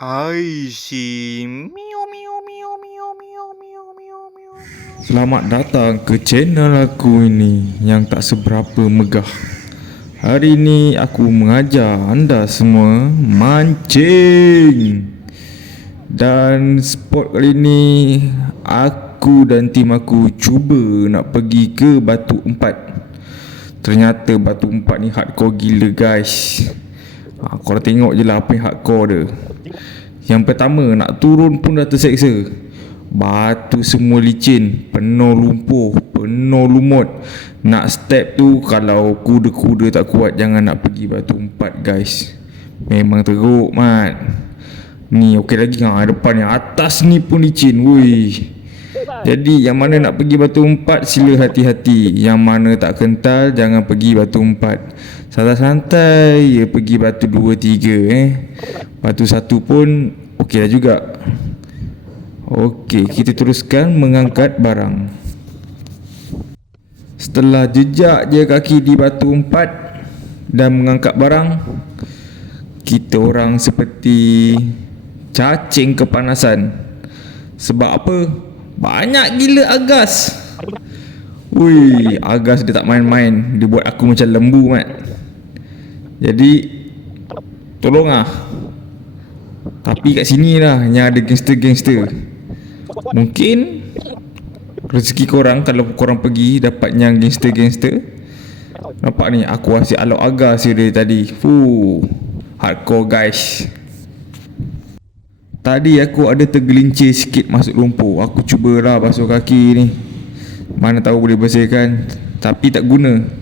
Aishi. Miau miau miau miau miau miau miau miau miau. Selamat datang ke channel aku ini yang tak seberapa megah. Hari ini aku mengajar anda semua mancing. Dan spot kali ini aku dan tim aku cuba nak pergi ke Batu Empat. Ternyata Batu Empat ni hardcore gila guys. Korang tengok je lah apa yang hardcore dia. Yang pertama, nak turun pun dah terseksa. Batu semua licin, penuh lumpur, penuh lumut. Nak step tu, kalau kuda-kuda tak kuat, jangan nak pergi Batu Empat guys. Memang teruk mat. Ni okey lagi depan yang atas ni pun licin. Wui. Jadi yang mana nak pergi Batu Empat, sila hati-hati. Yang mana tak kental, jangan pergi Batu Empat. Santai-santai ya pergi Batu 2, 3 Batu 1 pun okey lah juga. Okey, kita teruskan mengangkat barang. Setelah jejak je kaki di Batu Empat dan mengangkat barang, kita orang seperti cacing kepanasan. Sebab apa? Banyak gila agas. Ui, agas dia tak main-main. Dia buat aku macam lembu mat. Jadi tolonglah. Tapi kat sini lah yang ada gangster-gangster. Mungkin rezeki korang kalau korang pergi dapat yang gangster-gangster. Nampak ni aku asyik alok agas dia tadi. Hardcore guys. Tadi aku ada tergelincir sikit masuk lumpur. Aku cubalah basuh kaki ni. Mana tahu boleh bersihkan, tapi tak guna.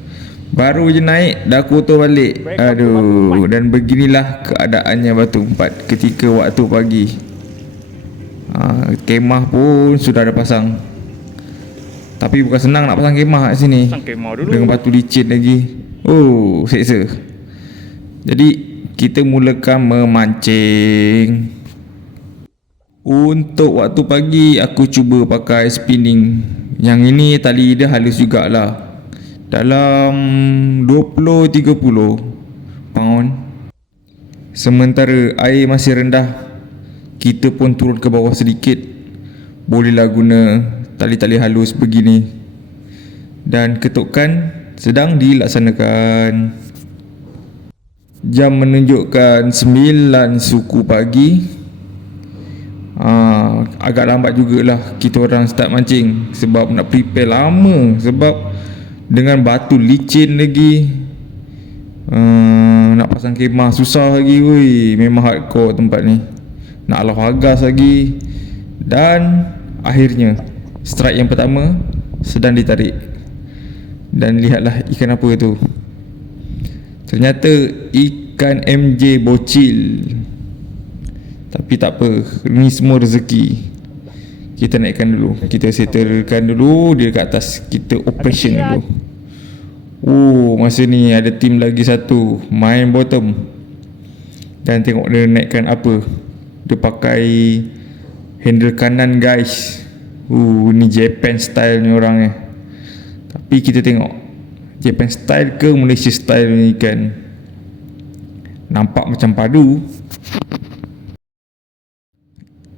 Baru je naik dah kotor balik. Aduh. Dan beginilah keadaannya Batu Empat ketika waktu pagi. Kemah pun sudah ada pasang. Tapi bukan senang nak pasang kemah kat sini. Dengan batu licin lagi. Oh, seksa. Jadi kita mulakan memancing. Untuk waktu pagi aku cuba pakai spinning. Yang ini tali dia halus jugalah. Dalam 20-30 pound. Sementara air masih rendah, kita pun turun ke bawah sedikit. Bolehlah guna tali-tali halus begini. Dan ketukan sedang dilaksanakan. Jam menunjukkan 9 suku pagi. Agak lambat jugalah kita orang start mancing. Sebab nak prepare lama. Sebab dengan batu licin lagi, nak pasang kemah susah lagi. Woi, memang hardcore tempat ni. Nak alau agas lagi. Dan akhirnya strike yang pertama sedang ditarik. Dan lihatlah ikan apa tu. Ternyata ikan MJ bocil. Tapi tak apa, ni semua rezeki. Kita naikkan dulu, kita settlekan dulu dia kat atas. Kita operation dulu. Masa ni ada tim lagi satu main bottom. Dan tengok dia naikkan apa. Dia pakai handle kanan guys. Ni Japan style ni orang ni. Tapi kita tengok Japan style ke Malaysia style ni ikan. Nampak macam padu.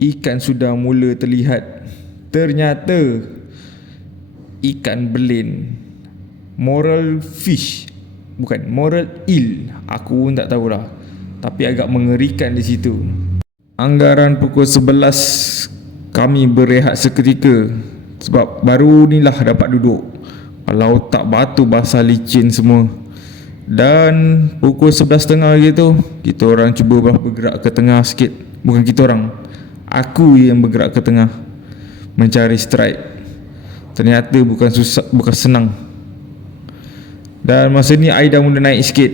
Ikan sudah mula terlihat. Ternyata ikan belin. Moral fish. Bukan, moral eel. Aku pun tak tahulah. Tapi agak mengerikan di situ. Anggaran pukul 11 kami berehat seketika. Sebab baru ni lah dapat duduk. Kalau tak batu basah licin semua. Dan pukul 11.30 gitu, kita orang cuba bergerak ke tengah sikit. Bukan kita orang, aku yang bergerak ke tengah mencari strike. Ternyata bukan susah, bukan senang. Dan masa ni air dah mula naik sikit.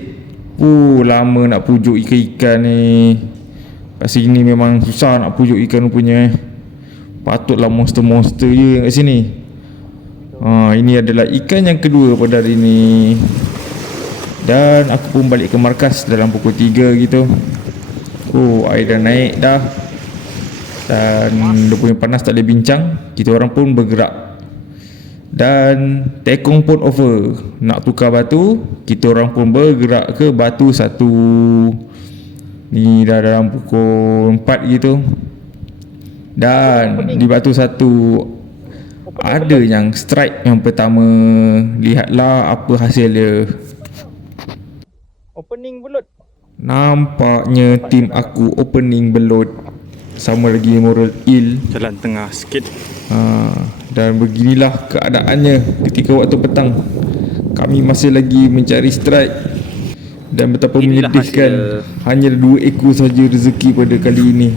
Lama nak pujuk ikan-ikan ni. Kat sini memang susah nak pujuk ikan rupanya. Patutlah monster-monster je kat sini. Ini adalah ikan yang kedua pada hari ni. Dan aku pun balik ke markas dalam pukul 3 gitu. Air dah naik dah. Dan dia punya panas tak boleh bincang. Kita orang pun bergerak. Dan tekong pun over. Nak tukar batu, kita orang pun bergerak ke batu 1. Ni dah dalam pukul 4 gitu. Dan di batu satu ada yang strike yang pertama. Lihatlah apa hasil dia. Opening bulut. Nampaknya tim aku opening belut. Sama lagi moral ill. Jalan tengah sikit. Dan beginilah keadaannya ketika waktu petang. Kami masih lagi mencari strike. Dan betapa Inilah menyedihkan, hanya 2 ekor saja rezeki pada kali ini.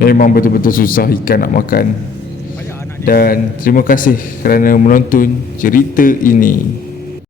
Memang betul-betul susah ikan nak makan. Dan terima kasih kerana menonton cerita ini.